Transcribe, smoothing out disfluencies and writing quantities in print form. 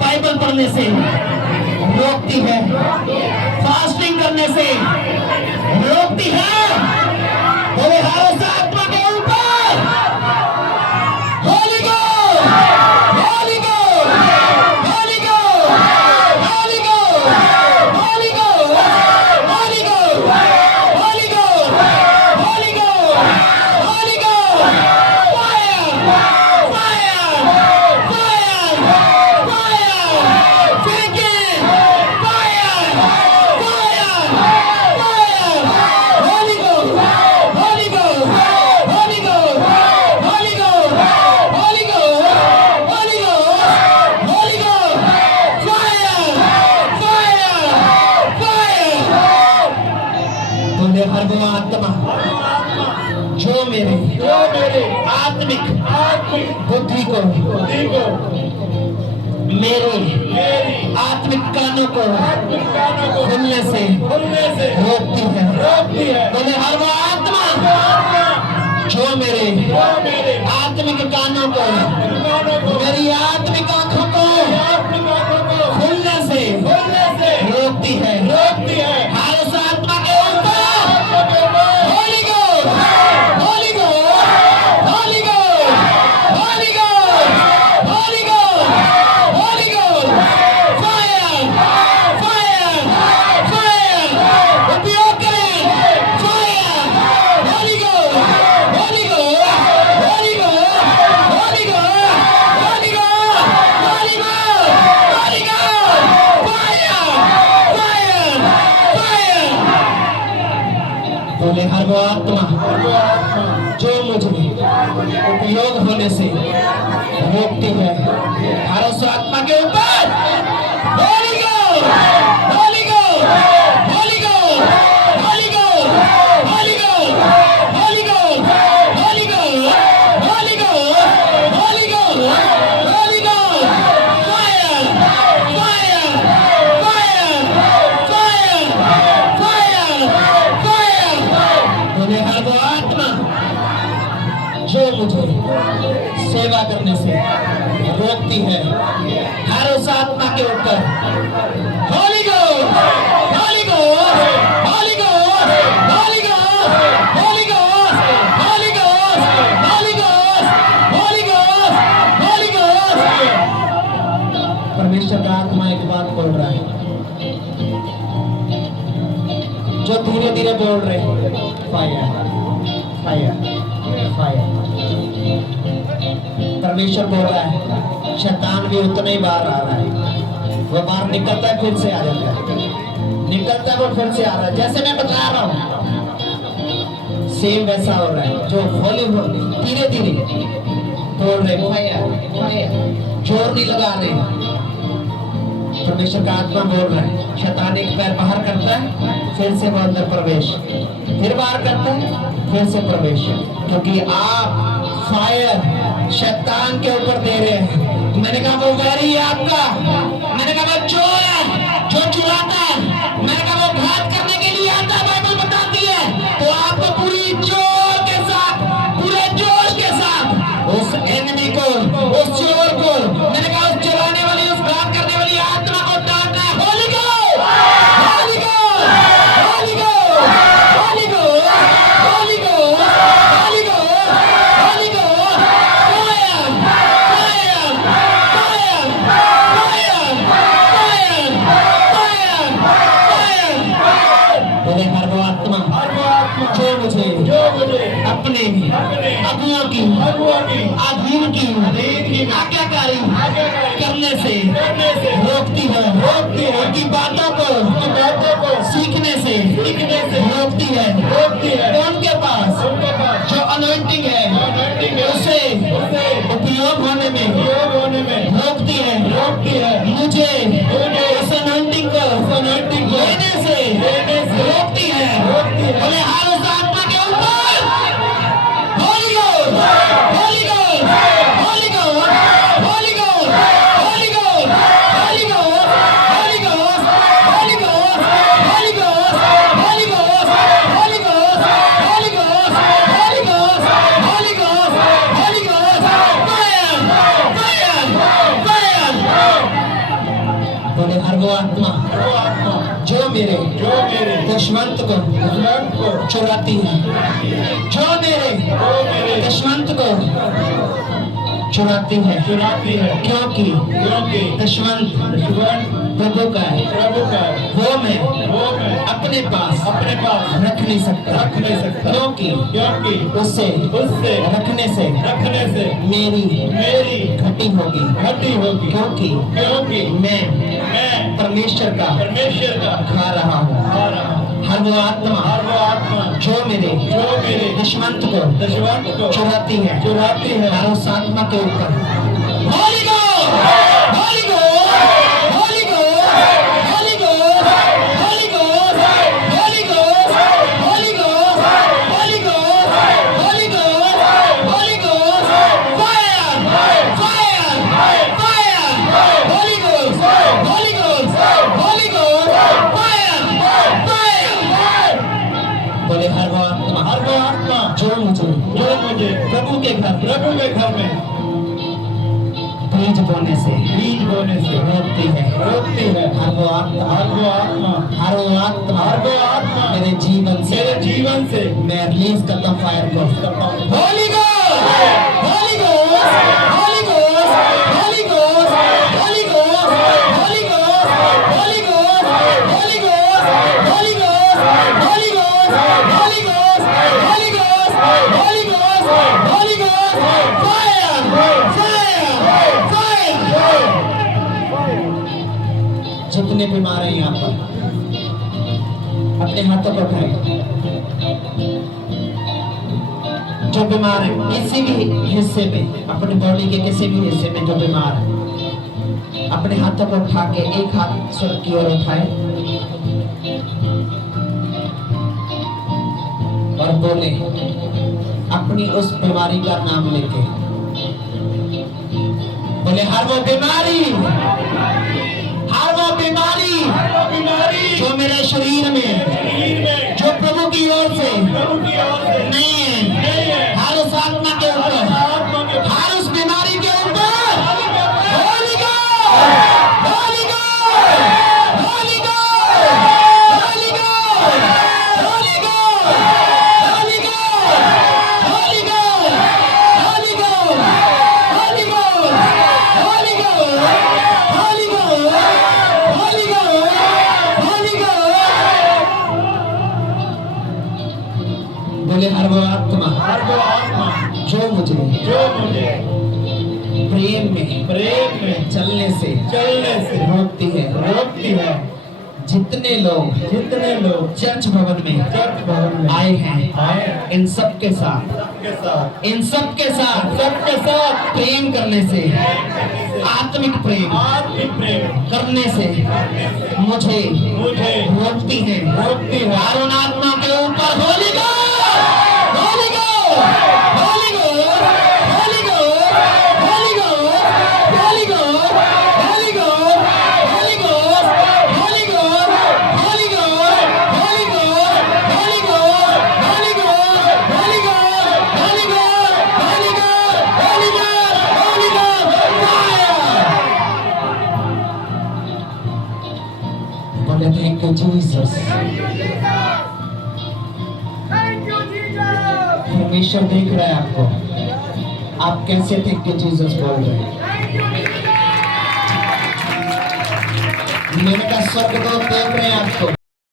Bible पढ़ने से रोकती है, फास्टिंग करने से रोकती है। बोले हर उस आत्मा के ऊपर holy ghost, holy ghost, holy ghost, holy ghost, holy ghost, holy ghost, holy ghost, holy ghost, holy ghost, fire, fire, fire, fire, फेंके, fire, fire, fire, holy ghost, holy ghost, holy ghost, holy ghost, holy ghost, holy ghost, holy ghost, fire, fire, fire. बोले हर वो आत्मा जो मेरे आत्मिक बुद्धि को, मेरे आत्मिक कानों को खुलने से रोकती है। बोले हर वो आत्मा जो मेरे आत्मिक कानों को, मेरी आत्मिक आंखों को खुलने से रोकती है। हर उस आत्मा के ऊपर holy ghost, holy ghost, holy ghost, holy ghost, holy ghost, holy ghost, fire, fire, fire, उपयोग करें, fire, holy ghost, holy ghost, holy ghost, holy ghost, holy ghost, holy ghost, holy ghost, fire, fire, fire. बोले हर वो आत्मा जो मुझे उपयोग होने से रोकती है, हर उस आत्मा के ऊपर holy ghost, holy ghost, holy ghost, holy ghost, holy ghost, holy ghost, holy ghost, holy ghost, holy ghost, holy ghost, fire, fire, fire, fire, fire, fire. बोले हर वो आत्मा जो मुझे सेवा करने से रोकती है, हर उस आत्मा के ऊपर holy ghost, holy ghost, holy ghost, holy ghost, holy ghost, holy ghost, holy ghost, holy ghost, holy ghost. परमेश्वर का आत्मा एक बात बोल रहा है, जो धीरे धीरे बोल रहे, फायर, फायर, फायर। परमेश्वर बोल रहा है, शैतान भी उतना ही बाहर आ रहा है। वो बाहर निकलता है फिर से आ जाता है, निकलता है वो फिर से आ रहा है। जैसे मैं बता रहा हूँ सेम वैसा हो रहा है। जो हौली हौली धीरे धीरे बोल रहे, फायर, फायर, जोर नहीं लगा रहे। परमेश्वर का आत्मा बोल रहा है, शैतान एक पैर बाहर करता है, फिर से वो अंदर प्रवेश, फिर बाहर करता है, फिर से प्रवेश। क्योंकि आप फायर शैतान के ऊपर दे रहे हैं। मैंने कहा वो वैरी है आपका, मैंने कहा वो चोर है जो चुराता है, मैंने कहा वो घात करने के लिए आता है, बाइबल बताती है। तो आपको पूरी जोर के साथ, पूरे जोश के साथ उस एनिमी को, उस चोर को, मैंने कहा उस चुराने वाली, उस घात करने वाली आत्मा को डांटना है। Holi ghost, holy ghost, holy ghost, holy ghost, holy ghost, holy ghost, holy ghost, fire, fire, fire, fire, fire, fire, fire. बोले हर वो आत्मा जो मुझे अपने अगुओं की अधीन की आज्ञाकारी करने से रोकती है, उनकी बातों को सीखने से रोकती है। उनके पास जो अनॉइंटिंग है उसे उपयोग होने में रोकती है। मुझे उस अनॉइंटिंग को लेने से रोकती है। बोले हर उस आत्मा के ऊपर holy ghost, holy ghost, holy ghost, holy ghost, holy ghost, आत्मा जो मेरे दुश्मंत को चुराती है, जो मेरे दुश्मंत को चुराती है, क्योंकि दुश्मन प्रभु का है, वो मैं अपने पास रख नहीं सकता, क्योंकि उससे रखने से मेरी घटी होगी, क्योंकि मैं परमेश्वर का खा रहा हूँ। हर वो आत्मा जो मेरे दुश्मंत को चुराती है, हर उस आत्मा के ऊपर Holy Ghost! Holy Ghost! Holy Ghost! Holy Ghost! Holy Ghost! Holy Ghost! Holy Ghost! Holy Ghost! Holy Ghost! Holy Ghost! Fire! Fire! Fire! Holy Ghost! Holy Ghost! Holy Ghost! Fire! Fire! बोले हर वो आत्मा जो मुझे प्रभु के घर में बीज बोने से रोकती है। हर वो आत्मा मेरे जीवन से मैं रिलीज करता हूँ फायर को। Holy Ghost! Holy Ghost! Holy Ghost! Holy Ghost! Holy Ghost! Holy Ghost! Holy Ghost! Holy Ghost! Holy Ghost! Holy Ghost! Holy Ghost! Holy Ghost! Holy Ghost! Holy Ghost! Fire! Fire! Fire! जितने बीमार हैं यहाँ पर अपने हाथों को उठाएं। जो बीमार है किसी भी हिस्से में, अपनी बॉडी के किसी भी हिस्से में जो बीमार है, अपने हाथों को उठा के एक हाथ स्वर्ग की ओर उठाए और बोले अपनी उस बीमारी का नाम लेके, बोले हर वो बीमारी जो मेरे शरीर में जो प्रभु की ओर से नहीं है, हर उस आत्मा के ऊपर, हर उस बीमारी के ऊपर Holy Ghost! Holy Ghost! Holy Ghost! Holy Ghost! Holy Ghost! Holy Ghost! Holy Ghost! Holy Ghost! Holy Ghost! Holy Ghost! Holy Ghost! Holy Ghost! Holy Ghost! बोले हर वो आत्मा जो मुझे प्रेम में चलने से रोकती है। जितने लोग चर्च भवन में आए हैं, इन सब के साथ प्रेम करने से, आत्मिक प्रेम करने से मुझे रोकती है। और उन आत्मा के ऊपर Holy Ghost! Holy Ghost! Holy Ghost! Holy Ghost! Holy Ghost! Holy Ghost! Holy Ghost! Holy Ghost! Holy Ghost! Holy Ghost! Holy Ghost! Holy Ghost! Holy Ghost! Holy Ghost! Holy Ghost! Holy Ghost! Holy Ghost! Holy Ghost! Fire! बोले thank you Jesus. परमेश्वर देख रहा है आपको, आप कैसे thank you Jesus बोल रहे हैं। मैंने कहा स्वर्ग तो देख रहे हैं आपको।